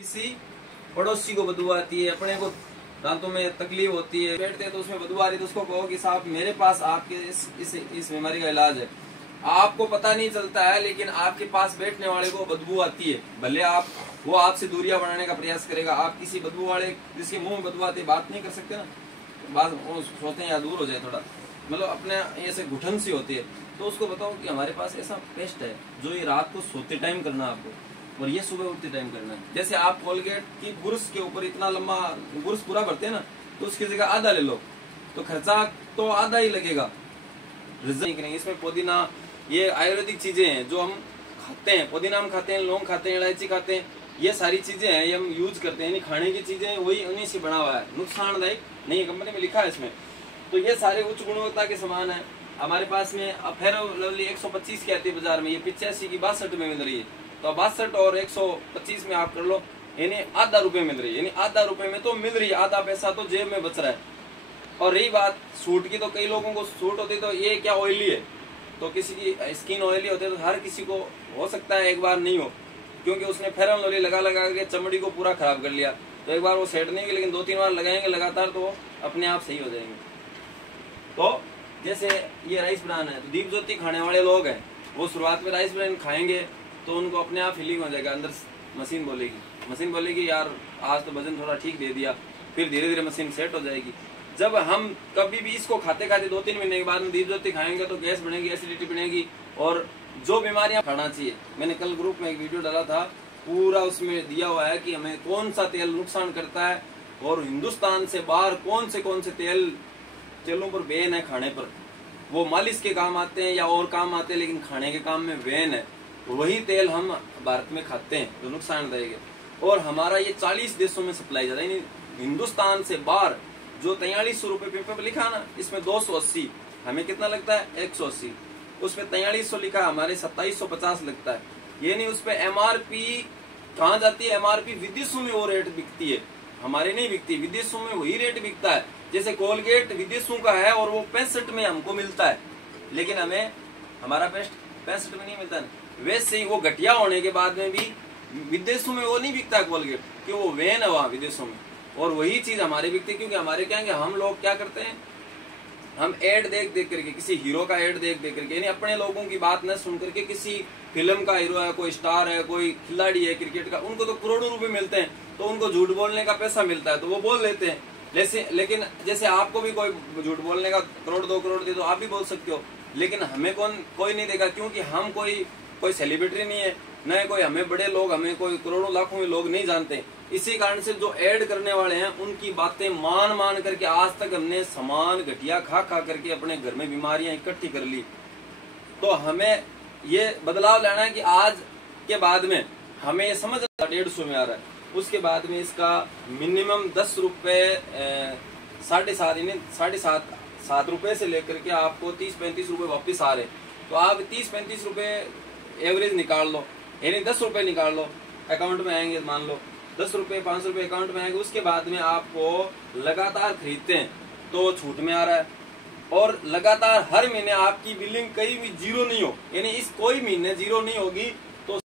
किसी पड़ोसी को बदबू आती है, अपने को दांतों में तकलीफ होती है, बैठते हैं तो उसमें बदबू आ रही है, तो उसको कहो कि साहब मेरे पास आपके इस बीमारी का इलाज है। आपको पता नहीं चलता है, लेकिन आपके पास बैठने वाले को बदबू आती है। भले वो आपसे दूरियां बनाने का प्रयास करेगा। आप किसी बदबू वाले जिसके मुंह में बदबू आती है बात नहीं कर सकते ना, बात वो सोचते हैं या दूर हो जाए थोड़ा, मतलब अपने ऐसे घुटन सी होती है, तो उसको बताओ कि हमारे पास ऐसा पेस्ट है जो ये रात को सोते टाइम करना है आपको, और ये सुबह उठते टाइम करना है। जैसे आप कोलगेट की बुरश के ऊपर इतना लंबा बुरश पूरा भरते हैं ना, तो उसकी जगह आधा ले लो, तो खर्चा तो आधा ही लगेगा, रिजल्ट नहीं। इसमें पुदीना, ये आयुर्वेदिक चीजें हैं जो हम खाते हैं, पुदीना हम खाते हैं, लौंग खाते हैं, इलायची खाते हैं, ये सारी चीजें हैं ये हम यूज करते हैं, खाने की चीजें वही उन्हीं से बना हुआ है, नुकसानदायक नहीं, कंपनी में लिखा है इसमें। तो ये सारे उच्च गुणवत्ता के सामान है हमारे पास में। अब फेयर लवली 125 की आती है बाजार में, ये 85 की 62 में मिल रही है, तो 62 और 125 में आप कर लो, यानी आधा रुपए मिल रही है, यानी आधा रुपए में तो मिल रही है, आधा पैसा तो जेब में बच रहा है। और रही बात सूट की, तो कई लोगों को सूट होती है, तो ये क्या ऑयली है, तो किसी की स्किन ऑयली होती है, तो हर किसी को हो सकता है एक बार नहीं हो, क्योंकि उसने फेयर लवली लगा के चमड़ी को पूरा खराब कर लिया, तो एक बार वो सेट नहीं होगी, लेकिन 2-3 बार लगाएंगे लगातार तो अपने आप सही हो जाएंगे। तो जैसे ये राइस ब्रान है, तो दीप ज्योति खाने वाले लोग हैं, वो शुरुआत में राइस ब्रान खाएंगे तो उनको अपने आप फीलिंग हो जाएगा, अंदर मशीन बोलेगी यार आज तो वजन थोड़ा ठीक दे दिया, फिर धीरे धीरे मशीन सेट हो जाएगी। जब हम कभी भी इसको खाते 2-3 महीने के बाद में दीप ज्योति खाएंगे तो गैस बनेगी, एसिडिटी बनेगी, और जो बीमारियां खाना चाहिए। मैंने कल ग्रुप में एक वीडियो डाला था, पूरा उसमें दिया हुआ है कि हमें कौन सा तेल नुकसान करता है, और हिंदुस्तान से बाहर कौन से तेलों पर बैन है खाने पर। वो मालिश के काम आते हैं या और काम आते हैं, लेकिन खाने के काम में बैन है। वही तेल हम भारत में खाते हैं जो नुकसानदायक है, और हमारा ये 40 देशों में सप्लाई जाता है। हिंदुस्तान से बाहर जो 4300 रुपए पेपर पर लिखा ना, इसमें 280, हमें कितना लगता है 180, उसमें 4300 लिखा, हमारे 2750 लगता है। ये नहीं, उस पर MRP कहाँ जाती है, MRP विदेशों में वो रेट बिकती है, हमारे नहीं बिकती, विदेशों में वही रेट बिकता है। जैसे कोलगेट विदेशों का है और वो 65 में हमको मिलता है, लेकिन हमें हमारा पेस्ट 65 में नहीं मिलता है। वैसे ही वो घटिया होने के बाद में भी विदेशों में वो नहीं बिकता है कोलगेट, कि वो वैन है वहाँ विदेशों में, और वही चीज हमारे बिकती है। क्योंकि हमारे क्या है, हम लोग क्या करते हैं, हम एड देख करके, किसी हीरो का एड देख करके, यानी अपने लोगों की बात न सुन करके, किसी फिल्म का हीरो है, कोई स्टार है, कोई खिलाड़ी है क्रिकेट का, उनको तो करोड़ों रुपए मिलते हैं, तो उनको झूठ बोलने का पैसा मिलता है, तो वो बोल लेते हैं। लेकिन जैसे आपको भी कोई झूठ बोलने का 1-2 करोड़ दे तो आप भी बोल सकते हो, लेकिन हमें कोई नहीं देगा, क्योंकि हम कोई सेलिब्रिटी नहीं है, न कोई हमें बड़े लोग, हमें कोई करोड़ों लाखों में लोग नहीं जानते। इसी कारण से जो ऐड करने वाले हैं उनकी बातें मान करके आज तक हमने सामान घटिया खा करके अपने घर में बीमारियां इकट्ठी कर ली। तो हमें ये बदलाव लाना है कि आज के बाद में हमें ये समझ 150 में आ रहा है, उसके बाद में इसका मिनिमम 10 रुपए 7.5 रुपए से लेकर के आपको 30-35 रुपए वापिस आ रहे, तो आप 30-35 रुपए एवरेज निकाल लो, यानी 10 रुपए निकाल लो, अकाउंट में आएंगे, मान लो 10 रुपए 5 रुपए अकाउंट में आएंगे। उसके बाद में आपको लगातार खरीदते हैं तो छूट में आ रहा है, और लगातार हर महीने आपकी बिलिंग कहीं भी जीरो नहीं हो, यानी इस कोई महीने जीरो नहीं होगी